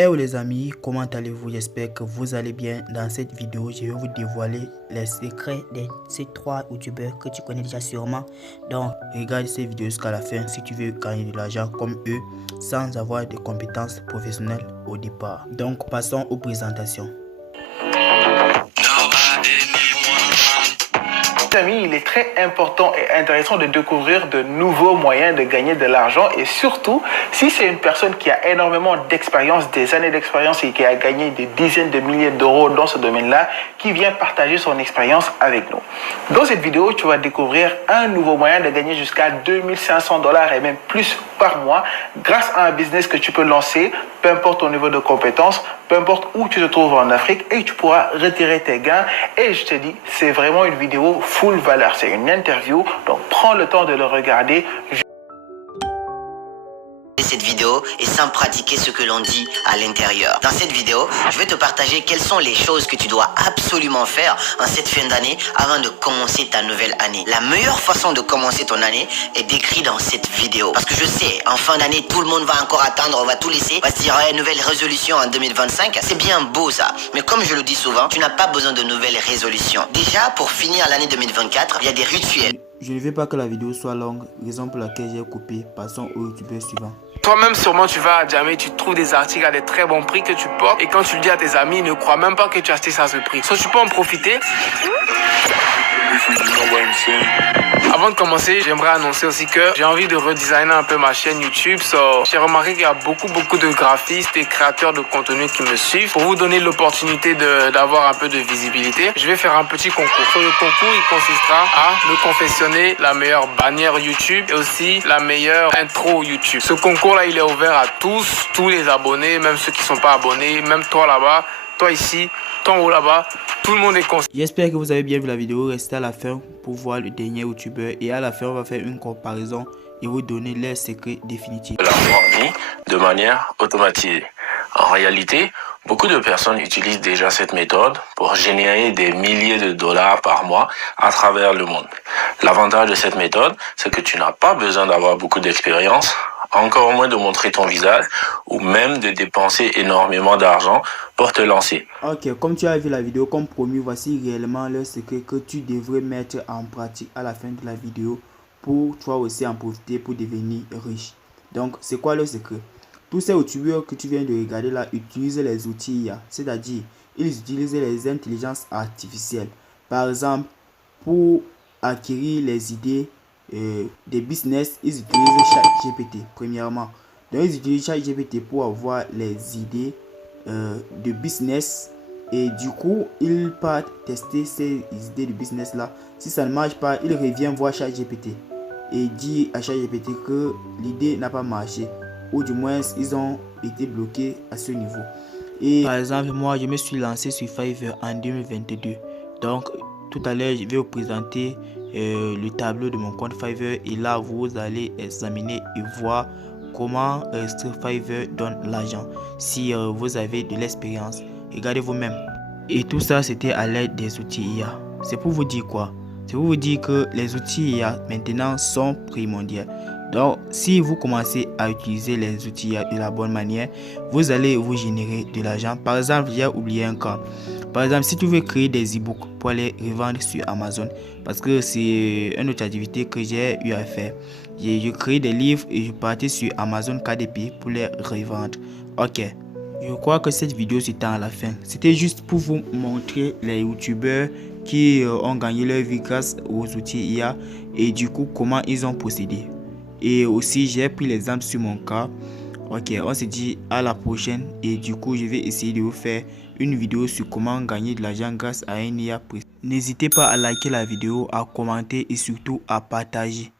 Hello les amis, comment allez-vous? J'espère que vous allez bien. Dans cette vidéo, je vais vous dévoiler les secrets de ces 3 youtubeurs que tu connais déjà sûrement. Donc, regarde cette vidéo jusqu'à la fin si tu veux gagner de l'argent comme eux sans avoir de compétences professionnelles au départ. Donc, passons aux présentations. Amis, il est très important et intéressant de découvrir de nouveaux moyens de gagner de l'argent, et surtout si c'est une personne qui a énormément d'expérience, des années d'expérience et qui a gagné des dizaines de milliers d'euros dans ce domaine-là, qui vient partager son expérience avec nous. Dans cette vidéo, tu vas découvrir un nouveau moyen de gagner jusqu'à 2500 $ et même plus par mois grâce à un business que tu peux lancer, peu importe ton niveau de compétence, peu importe où tu te trouves en Afrique, et tu pourras retirer tes gains. Et je te dis, c'est vraiment une vidéo full valeur. C'est une interview, donc prends le temps de le regarder. Cette vidéo et sans pratiquer ce que l'on dit à l'intérieur. Dans cette vidéo, je vais te partager quelles sont les choses que tu dois absolument faire en cette fin d'année avant de commencer ta nouvelle année. La meilleure façon de commencer ton année est décrite dans cette vidéo. Parce que je sais, en fin d'année, tout le monde va encore attendre, on va tout laisser, va se dire ouais, nouvelle résolution en 2025. C'est bien beau ça, mais comme je le dis souvent, tu n'as pas besoin de nouvelles résolutions. Déjà, pour finir l'année 2024, il y a des rituels. Je ne veux pas que la vidéo soit longue, raison pour laquelle j'ai coupé. Passons au youtubeur suivant. Toi-même, sûrement, tu vas à Jamé, tu trouves des articles à des très bons prix que tu portes. Et quand tu le dis à tes amis, ils ne croient même pas que tu as acheté ça à ce prix. So, tu peux en profiter. Avant de commencer, j'aimerais annoncer aussi que j'ai envie de redesigner un peu ma chaîne YouTube. J'ai remarqué qu'il y a beaucoup de graphistes et créateurs de contenu qui me suivent. Pour vous donner l'opportunité d'avoir un peu de visibilité, je vais faire un petit concours. Le concours, il consistera à me confectionner la meilleure bannière YouTube et aussi la meilleure intro YouTube. Ce concours-là, il est ouvert à tous les abonnés, même ceux qui ne sont pas abonnés, même toi là-bas, toi ici, toi en haut là-bas. Tout le monde est conscient. J'espère que vous avez bien vu la vidéo. Restez à la fin pour voir le dernier youtubeur. Et à la fin, on va faire une comparaison et vous donner les secrets définitifs. L'argent de manière automatisée. En réalité, beaucoup de personnes utilisent déjà cette méthode pour générer des milliers de dollars par mois à travers le monde. L'avantage de cette méthode, c'est que tu n'as pas besoin d'avoir beaucoup d'expérience, encore moins de montrer ton visage ou même de dépenser énormément d'argent pour te lancer. Ok, comme tu as vu la vidéo, comme promis, voici réellement le secret que tu devrais mettre en pratique à la fin de la vidéo pour toi aussi en profiter pour devenir riche. Donc, c'est quoi le secret? Tous ces youtubeurs que tu viens de regarder là utilisent les outils IA, c'est-à-dire ils utilisent les intelligences artificielles. Par exemple, pour acquérir les idées des business, ils utilisent ChatGPT premièrement. Donc ils utilisent ChatGPT pour avoir les idées de business, et du coup ils partent tester ces idées de business là. Si ça ne marche pas, ils reviennent voir ChatGPT et dire à ChatGPT que l'idée n'a pas marché, ou du moins ils ont été bloqués à ce niveau. Et par exemple, moi je me suis lancé sur Fiverr en 2022. Donc tout à l'heure je vais vous présenter le tableau de mon compte Fiverr, et là vous allez examiner et voir comment Fiverr donne l'argent. Si vous avez de l'expérience, regardez vous-même. Et tout ça, c'était à l'aide des outils IA. C'est pour vous dire quoi? C'est pour vous dire que les outils IA maintenant sont primordiaux. Donc si vous commencez à utiliser les outils IA de la bonne manière, vous allez vous générer de l'argent. Par exemple, j'ai oublié un cas. Par exemple, si tu veux créer des e-books pour les revendre sur Amazon, parce que c'est une autre activité que j'ai eu à faire. Je crée des livres et je partais sur Amazon KDP pour les revendre. Ok, je crois que cette vidéo c'était à la fin. C'était juste pour vous montrer les youtubeurs qui ont gagné leur vie grâce aux outils IA et du coup comment ils ont procédé. Et aussi j'ai pris l'exemple sur mon cas. Ok, on se dit à la prochaine, et du coup je vais essayer de vous faire une vidéo sur comment gagner de l'argent grâce à un IA. N'hésitez pas à liker la vidéo, à commenter et surtout à partager.